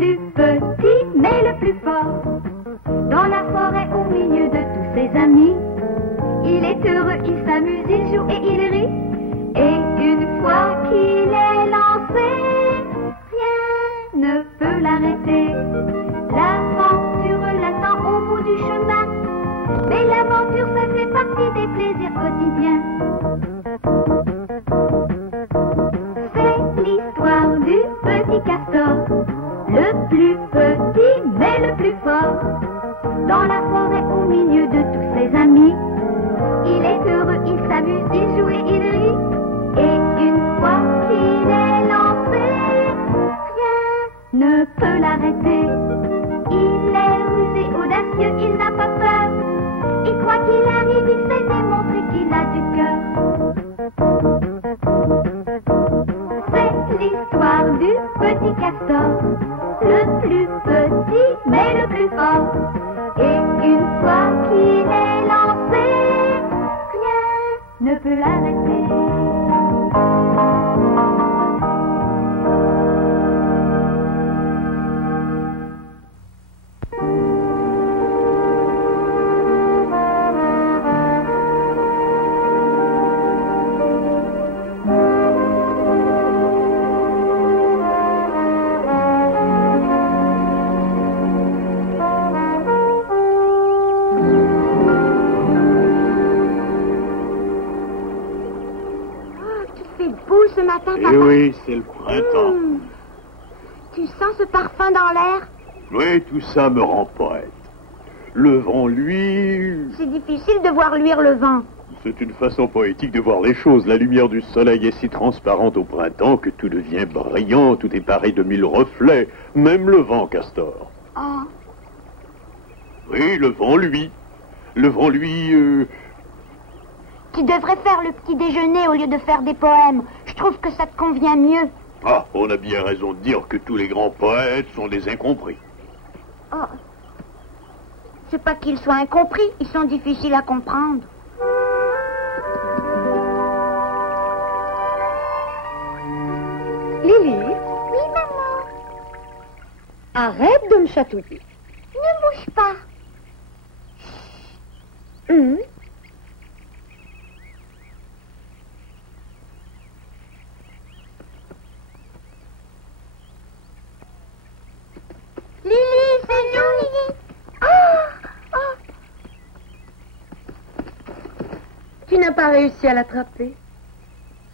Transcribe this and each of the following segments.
plus petit, mais le plus fort. Dans la forêt, au milieu de tous ses amis, il est heureux, il s'amuse, il joue et il rit. Et une fois qu'il est lancé, rien ne peut l'arrêter. L'aventure l'attend au bout du chemin, mais l'aventure, ça fait partie des plaisirs quotidiens. C'est l'histoire du petit castor, le plus petit, mais le plus fort. Dans la forêt, au milieu de tous ses amis, il est heureux, il s'amuse, il joue et il rit. Et une fois qu'il est lancé, rien ne peut l'arrêter. Il est rusé, audacieux, il n'a pas peur. Et quoi qu'il arrive, il sait démontrer qu'il a du cœur. C'est l'histoire du petit castor, le plus petit, mais le plus fort. Et une fois qu'il est lancé, rien ne peut l'arrêter. Eh oui, c'est le printemps. Tu sens ce parfum dans l'air? Oui, tout ça me rend poète. Le vent, lui... C'est difficile de voir luire le vent. C'est une façon poétique de voir les choses. La lumière du soleil est si transparente au printemps que tout devient brillant, tout est pareil de mille reflets, même le vent, Castor. Oh. Oui, le vent, lui. Le vent, lui... Tu devrais faire le petit déjeuner au lieu de faire des poèmes. Je trouve que ça te convient mieux. Ah, on a bien raison de dire que tous les grands poètes sont des incompris. Oh. C'est pas qu'ils soient incompris, ils sont difficiles à comprendre. Lily, Oui, maman. arrête de me chatouiller. Ne bouge pas. Hum. Lily, c'est nous, Lily. Oh, oh. Tu n'as pas réussi à l'attraper.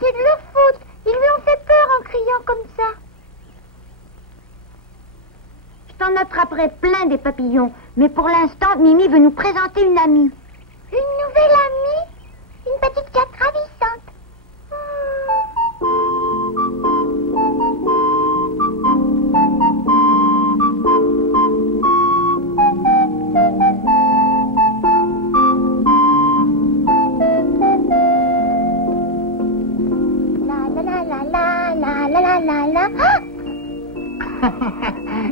C'est de leur faute. Ils lui ont fait peur en criant comme ça. Je t'en attraperai plein des papillons. Mais pour l'instant, Mimi veut nous présenter une amie. Une nouvelle amie? Une petite chatte ravissante.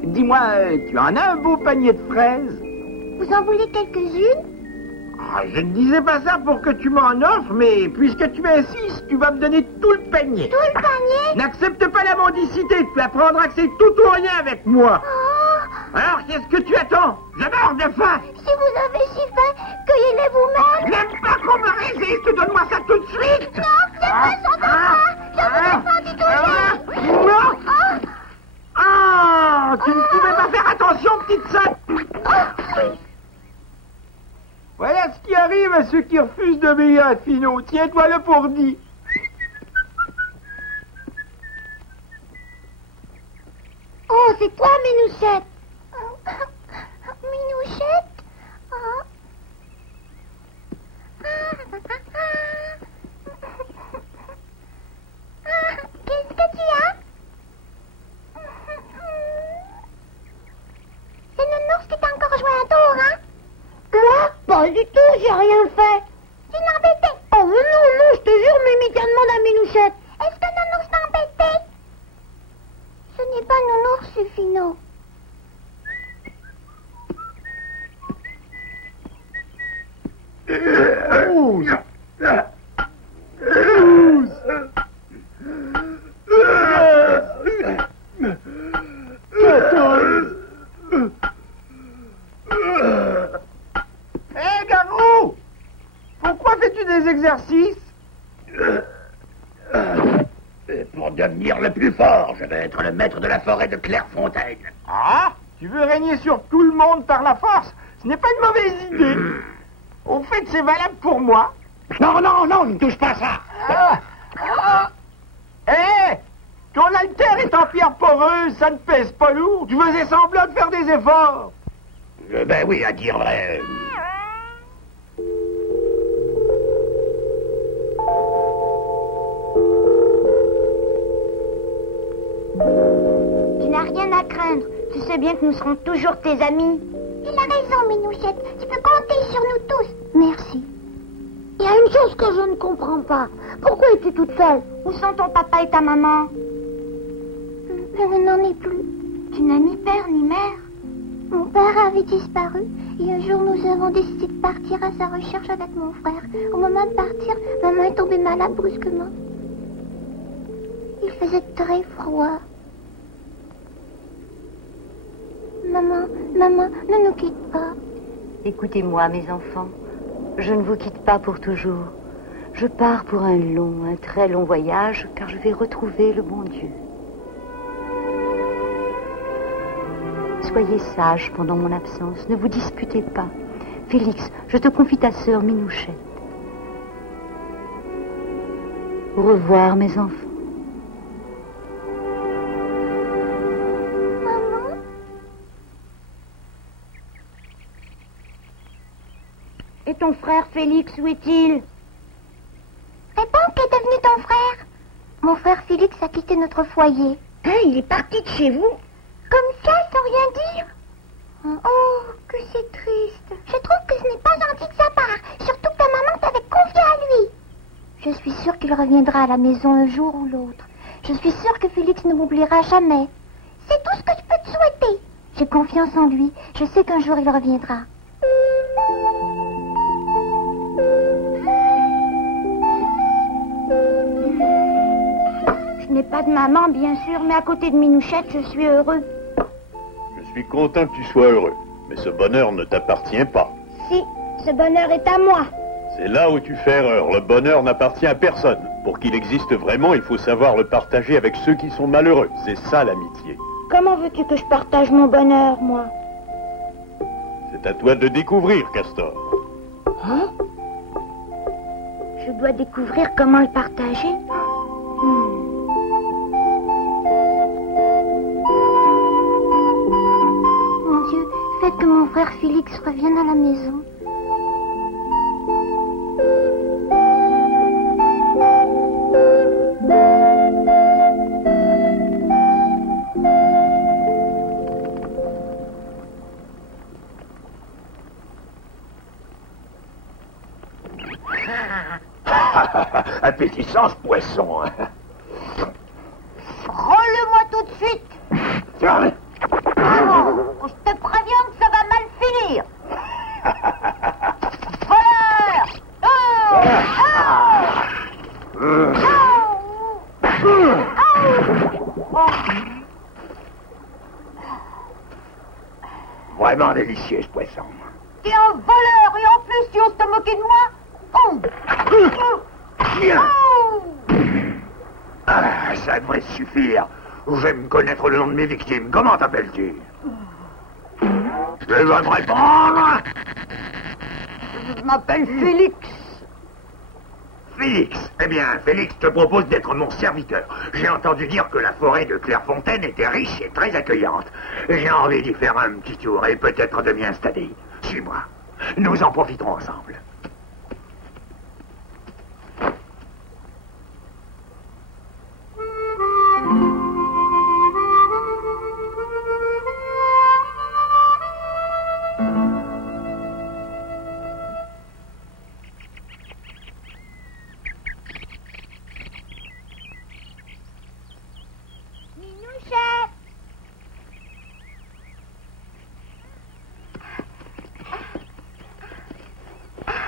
Dis-moi, tu en as un beau panier de fraises? Vous en voulez quelques-unes? Ah, je ne disais pas ça pour que tu m'en offres, mais puisque tu insistes, tu vas me donner tout le panier. Tout le panier? N'accepte pas la mendicité, tu apprendras que c'est tout ou rien avec moi. Oh, Alors, qu'est-ce que tu attends? Je meurs de faim. si vous avez si faim, cueillez-les vous-même. N'aime pas qu'on me résiste, donne-moi ça tout de suite. Non, c'est pas sans droit. Je vous défends du toucher. Non. Oh, Ah, tu ne pouvais pas faire attention, petite sœur. Voilà ce qui arrive à ceux qui refusent d'obéir à Finot. Tiens-toi le pour dit. oh, c'est toi, Minouchette. Minouchette? Oh. Qu'est-ce que tu as? C'est Nounours qui t'a encore joué un tour, hein? Quoi? Pas du tout, j'ai rien fait. Tu l'embêtais? Oh non, non, je te jure, Mimi, tiens, demande à Minouchette. Est-ce que Nounours t'a embêté? Ce n'est pas Nounours, c'est Finot. exercice? Pour devenir le plus fort, je vais être le maître de la forêt de Clairefontaine. Ah, tu veux régner sur tout le monde par la force? Ce n'est pas une mauvaise idée. Au fait, c'est valable pour moi. Non, ne touche pas à ça. Hé, ton altère est en pierre poreuse, ça ne pèse pas lourd. Tu faisais semblant de faire des efforts. Ben oui, à dire vrai. Tu n'as rien à craindre. Tu sais bien que nous serons toujours tes amis. Il a raison, Minouchette. Tu peux compter sur nous tous. Merci. Il y a une chose que je ne comprends pas. Pourquoi es-tu toute seule? Où sont ton papa et ta maman? Je n'en ai plus. Tu n'as ni père ni mère. Mon père avait disparu et un jour nous avons décidé de partir à sa recherche avec mon frère. Au moment de partir, maman est tombée malade brusquement. Il faisait très froid. Maman, ne nous quitte pas. Écoutez-moi, mes enfants. Je ne vous quitte pas pour toujours. Je pars pour un très long voyage, car je vais retrouver le bon Dieu. Soyez sages pendant mon absence, ne vous disputez pas. Félix, je te confie ta sœur Minouchette. Au revoir, mes enfants. Maman? Et ton frère Félix, où est-il? Réponds, qu'est devenu ton frère? Mon frère Félix a quitté notre foyer. Hein, il est parti de chez vous? Comme ça, sans rien dire? Oh, que c'est triste. Je trouve que ce n'est pas gentil de sa part. Surtout que ta maman t'avait confié à lui. Je suis sûre qu'il reviendra à la maison un jour ou l'autre. Je suis sûre que Félix ne m'oubliera jamais. C'est tout ce que je peux te souhaiter. J'ai confiance en lui. Je sais qu'un jour il reviendra. Je n'ai pas de maman, bien sûr, mais à côté de Minouchette, je suis heureux. Je suis content que tu sois heureux, mais ce bonheur ne t'appartient pas. Si, ce bonheur est à moi. C'est là où tu fais erreur. Le bonheur n'appartient à personne. Pour qu'il existe vraiment, il faut savoir le partager avec ceux qui sont malheureux. C'est ça l'amitié. Comment veux-tu que je partage mon bonheur, moi? C'est à toi de découvrir, Castor. Hein? Je dois découvrir comment le partager. Mon Dieu, faites que mon frère Félix revienne à la maison. Appétissant ce poisson. Roule-le-moi tout de suite. Tiens, Je te préviens que ça va mal finir. Voleur! vraiment délicieux ce poisson. T'es un voleur et en plus tu oses te moquer de moi? Ah, ça devrait suffire. J'aime connaître le nom de mes victimes. Comment t'appelles-tu? Je vais me répondre. Je m'appelle Félix. Félix. Eh bien, Félix te propose d'être mon serviteur. J'ai entendu dire que la forêt de Clairefontaine était riche et très accueillante. J'ai envie d'y faire un petit tour et peut-être de m'y installer. Suis-moi. Nous en profiterons ensemble.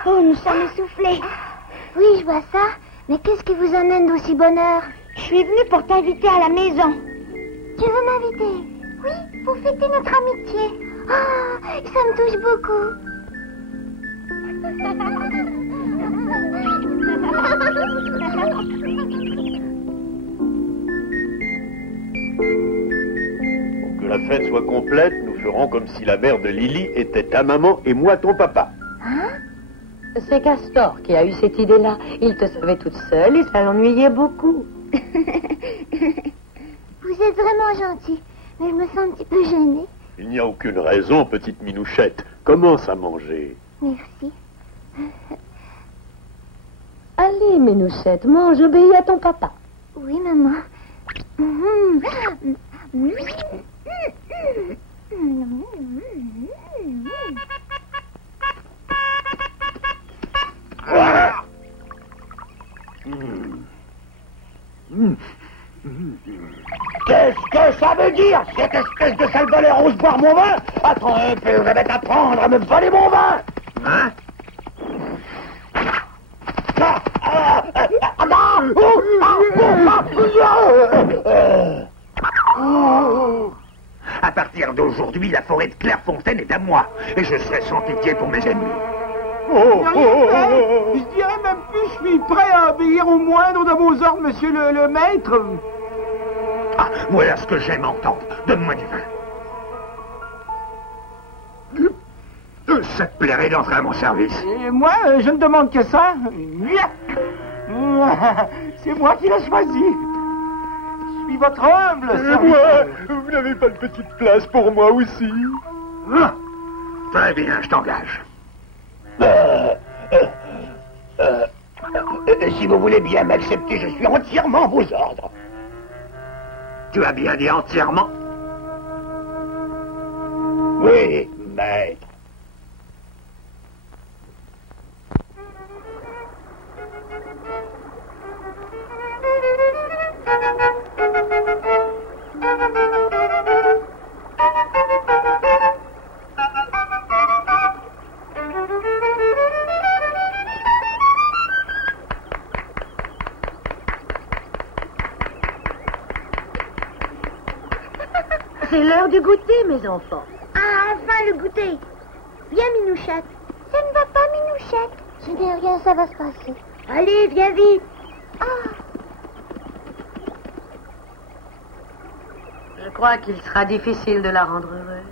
Oh, nous sommes essoufflés. Oui, je vois ça. Mais qu'est-ce qui vous amène d'aussi bonne heure? Je suis venue pour t'inviter à la maison. Tu veux m'inviter? Oui, pour fêter notre amitié. Ah, ça me touche beaucoup. Pour que la fête soit complète, nous ferons comme si la mère de Lily était ta maman et moi ton papa. C'est Castor qui a eu cette idée-là. Il te savait toute seule et ça l'ennuyait beaucoup. Vous êtes vraiment gentil, mais je me sens un petit peu gênée. Il n'y a aucune raison, petite minouchette. Commence à manger. Merci. Allez, Ménouchette, mange, obéis à ton papa. Oui, maman. Qu'est-ce que ça veut dire, cette espèce de sale galère ose boire mon vin? Attends un peu, je vais t'apprendre à me voler mon vin. Hein? À partir d'aujourd'hui, la forêt de Clairefontaine est à moi, et je serai sans pitié pour mes ennemis. Je dirais même plus, je suis prêt à obéir au moindre de vos ordres, monsieur le maître. Ah, voilà ce que j'aime entendre. Donne-moi du vin. Ça te plairait d'entrer à mon service? Et moi, je ne demande que ça. C'est moi qui l'ai choisi. Je suis votre humble Et serviteur. moi, vous n'avez pas de petite place pour moi aussi? Ah, très bien, je t'engage. Si vous voulez bien m'accepter, je suis entièrement à vos ordres. Tu as bien dit entièrement? Oui, maître. C'est l'heure du goûter, mes enfants. Ah, enfin le goûter. Viens, Minouchette. Ça ne va pas, Minouchette. Ce n'est rien, ça va se passer. Allez, viens vite. Je crois qu'il sera difficile de la rendre heureuse.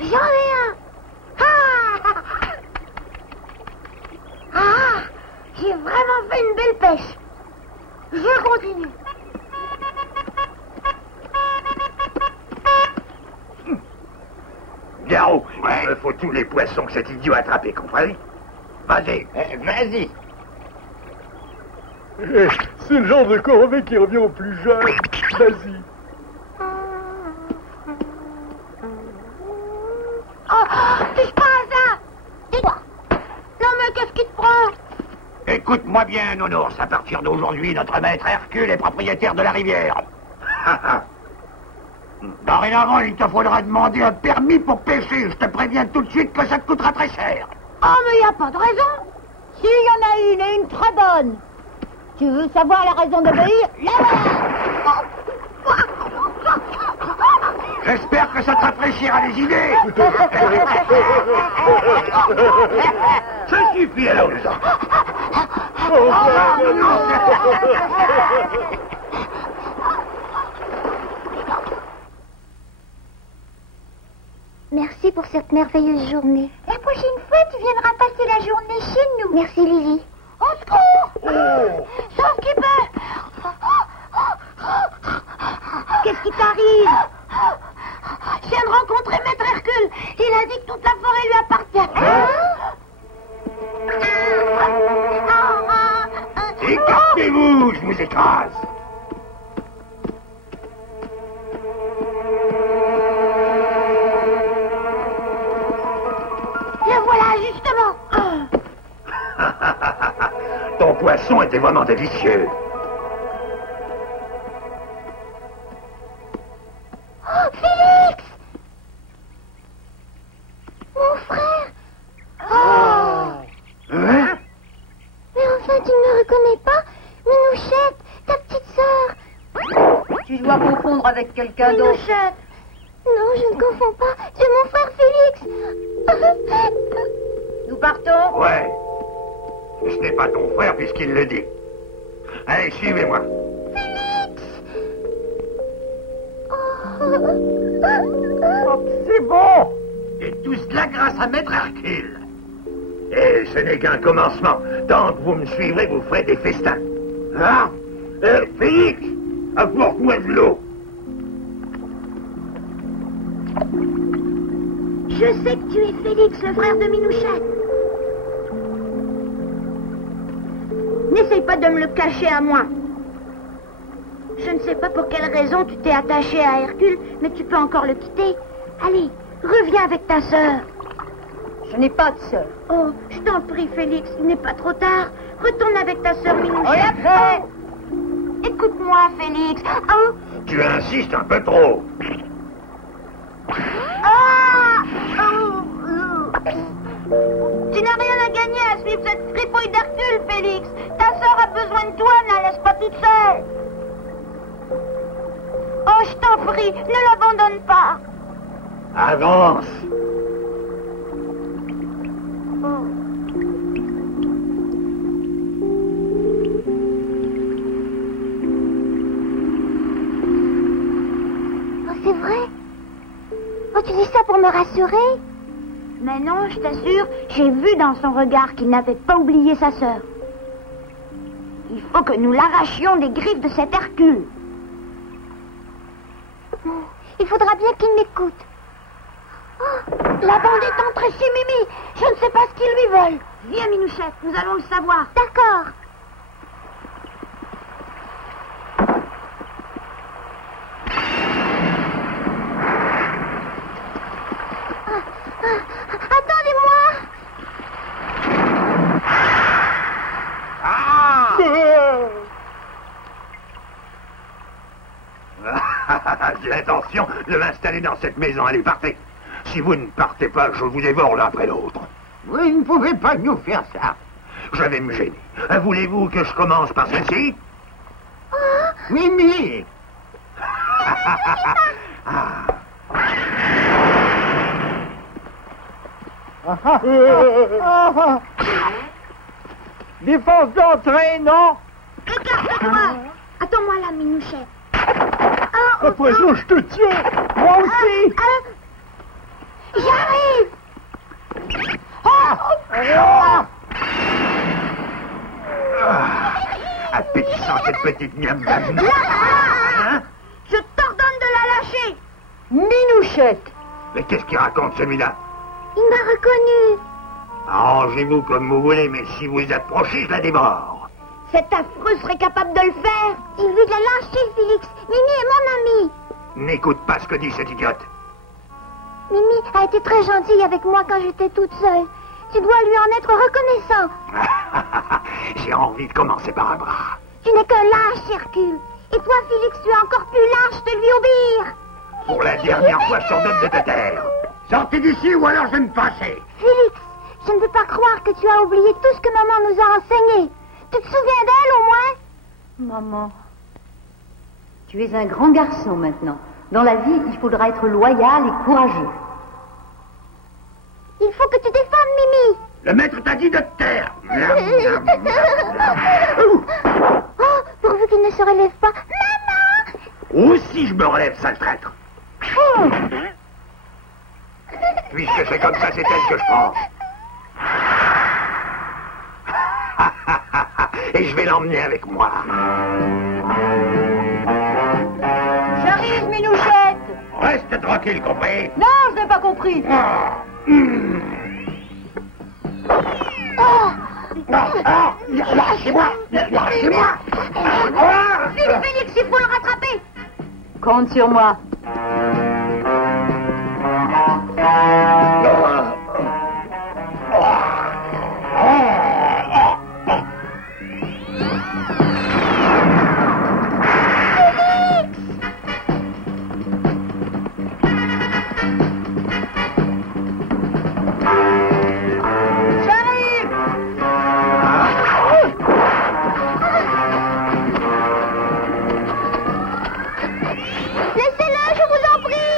J'en ai un. Ah, j'ai vraiment fait une belle pêche. Je continue. Garou, il me faut tous les poissons que cet idiot a attrapés, compris? Vas-y, vas-y. C'est le genre de corvée qui revient aux plus jeunes. Vas-y. Oh, touche pas à ça. Dis-moi. Non, mais qu'est-ce qui te prend? Écoute-moi bien, Nounours, à partir d'aujourd'hui, notre maître Hercule est propriétaire de la rivière. Dorénavant, il te faudra demander un permis pour pêcher. Je te préviens tout de suite que ça te coûtera très cher. Oh, mais il n'y a pas de raison. S'il y en a une, et une très bonne. Tu veux savoir la raison d'obéir? La voilà. J'espère que ça te rafraîchira les idées. Ça suffit alors. Merci pour cette merveilleuse journée. La prochaine fois, tu viendras passer la journée chez nous. Merci, Lily. Au secours! Sauve-qui-peut! Qu'est-ce qui t'arrive? Je viens de rencontrer Maître Hercule. Il a dit que toute la forêt lui appartient. Écartez-vous, je vous écrase. Le voilà, justement. Ton poisson était vraiment délicieux. Oh, Félix! Mon frère! Oh! Hein? Mais enfin, tu ne me reconnais pas? Minouchette, ta petite sœur! Tu dois confondre avec quelqu'un d'autre. Minouchette! Non, je ne confonds pas. C'est mon frère Félix. Nous partons? Ouais. Ce n'est pas ton frère puisqu'il le dit. Allez, suivez-moi. Oh, c'est bon. Et tout cela grâce à Maître Hercule. Et ce n'est qu'un commencement. Tant que vous me suivrez, vous ferez des festins. Ah, Félix, apporte-moi de l'eau. Je sais que tu es Félix, le frère de Minouchette. N'essaye pas de me le cacher à moi. Je ne sais pas pour quelle raison tu t'es attaché à Hercule, mais tu peux encore le quitter. Allez, reviens avec ta sœur. Je n'ai pas de sœur. Oh, je t'en prie, Félix, il n'est pas trop tard. Retourne avec ta sœur Minouchette. On l'a fait. Écoute-moi, Félix. Oh, Tu insistes un peu trop. ah, Tu n'as rien à gagner à suivre cette fripouille d'Hercule, Félix. Ta sœur a besoin de toi, ne la laisse pas toute seule. Oh, je t'en prie, ne l'abandonne pas. Avance. Oh, c'est vrai? Oh, tu dis ça pour me rassurer? Mais non, je t'assure, j'ai vu dans son regard qu'il n'avait pas oublié sa sœur. Il faut que nous l'arrachions des griffes de cet Hercule. Il faudra bien qu'il m'écoute. Oh, la bande est entrée chez Mimi. Je ne sais pas ce qu'ils lui veulent. Viens, Minouchette, nous allons le savoir. D'accord. Attendez-moi. J'ai l'intention de m'installer dans cette maison. Allez, partez. Si vous ne partez pas, je vous dévore l'un après l'autre. Vous ne pouvez pas nous faire ça. Je vais me gêner. Voulez-vous que je commence par celle-ci? Mimi. Défense d'entrée, non? Écarte-toi. Attends-moi là, Minouchette. À présent, je te tiens. Moi aussi. J'arrive. Appétissant cette petite miam. Hein? Je t'ordonne de la lâcher. Minouchette. Mais qu'est-ce qu'il raconte celui-là? Il m'a reconnu. Arrangez-vous comme vous voulez, mais si vous approchez, je la dévore. Cet affreux serait capable de le faire. Il veut de la lâcher, Félix. Mimi est mon amie. N'écoute pas ce que dit cet idiote. Mimi a été très gentille avec moi quand j'étais toute seule. Tu dois lui en être reconnaissant. J'ai envie de commencer par un bras. Tu n'es qu'un lâche, Hercule. Et toi, Félix, tu es encore plus lâche de lui obéir. Pour la dernière fois, je t'ordonne de te taire. Sortez d'ici ou alors je vais me fâcher. Félix, je ne peux pas croire que tu as oublié tout ce que maman nous a enseigné. Tu te souviens d'elle, au moins? Maman, tu es un grand garçon maintenant. Dans la vie, il faudra être loyal et courageux. Il faut que tu défendes Mimi. Le maître t'a dit de te taire. Oh, pourvu qu'il ne se relève pas. Maman! Aussi je me relève, sale traître. Puisque c'est comme ça, c'est elle que je prends. Et je vais l'emmener avec moi. J'arrive, Minouchette. Reste tranquille, compris? Non, je n'ai pas compris. Lâchez-moi! Lâchez-moi! Vite, Félix, il faut le rattraper. Compte sur moi. Laissez-le, je vous en prie.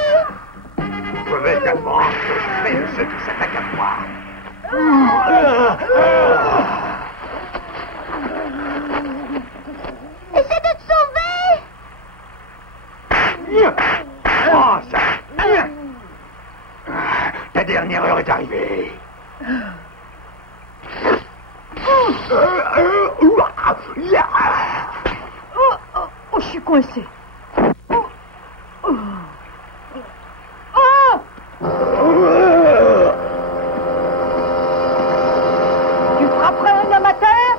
ceux qui s'attaquent à moi. Essaie de te sauver! Oh, ça. Ta dernière heure est arrivée. Oh, je suis coincée. Tu frapperais un amateur?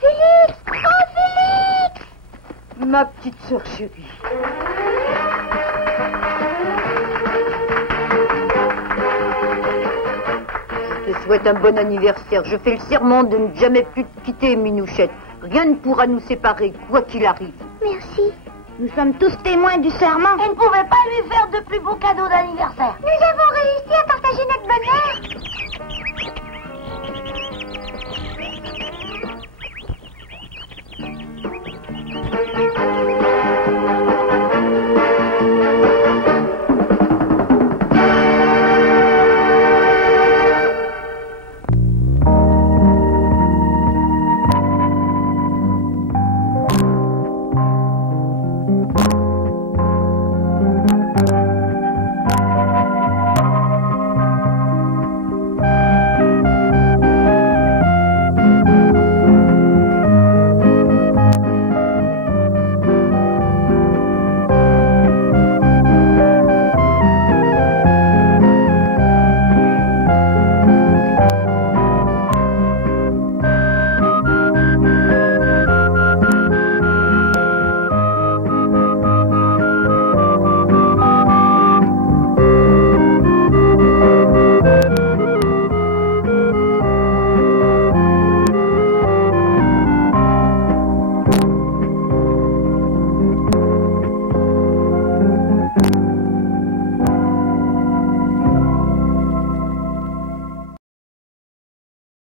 Félix! Oh, Félix! Ma petite sœur chérie. Je te souhaite un bon anniversaire. Je fais le serment de ne jamais plus te quitter, Minouchette. Rien ne pourra nous séparer, quoi qu'il arrive. Merci. Nous sommes tous témoins du serment. Elle ne pouvait pas lui faire de plus beaux cadeaux d'anniversaire. Nous avons réussi à partager notre bonheur.